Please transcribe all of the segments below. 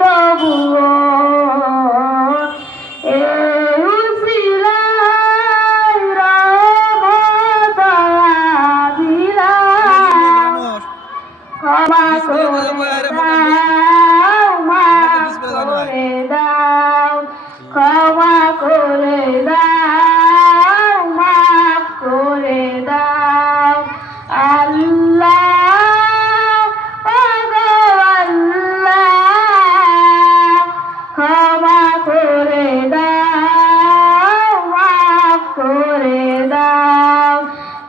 তবুও এই উসিলায় রহমত দিলাম ক্ষমা করে দাও মাফ করে দাও ক্ষমা করে দাও মাফ করে দাও আল্লাহ ওগো আল্লাহ ক্ষমা করে দাও মাফ করে দাও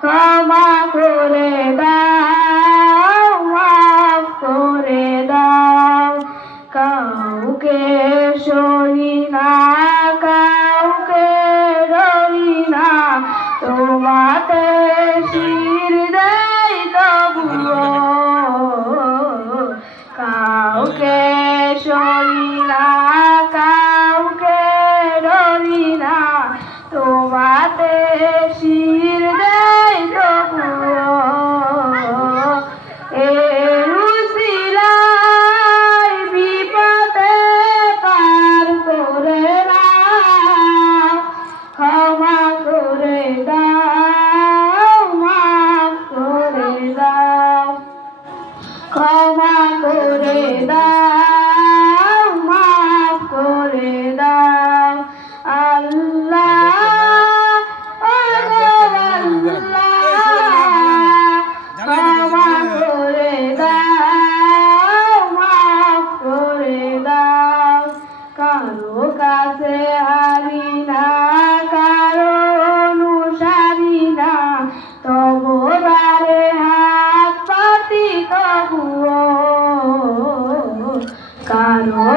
ক্ষমা করে দাও মাফ করে দাও কাউকে সই না কাউকে রই না তোমাতে শির দেই তবুও কাউকে সই না কাউকে রই না তোমাতে শির দেই তবুও এর উসিলায় বিপদে পার করে দাও ক্ষমা করে দাও মাফ করে দাও ক্ষমা করে দাও মাফ করে দাও আল্লাহ ওগো আল্লাহ ক্ষমা করে দাও মাফ করে দাও কারো কাছে হারি না কারো অনুসারী না তবু দ্বারে হাত পাতি তবুও কারো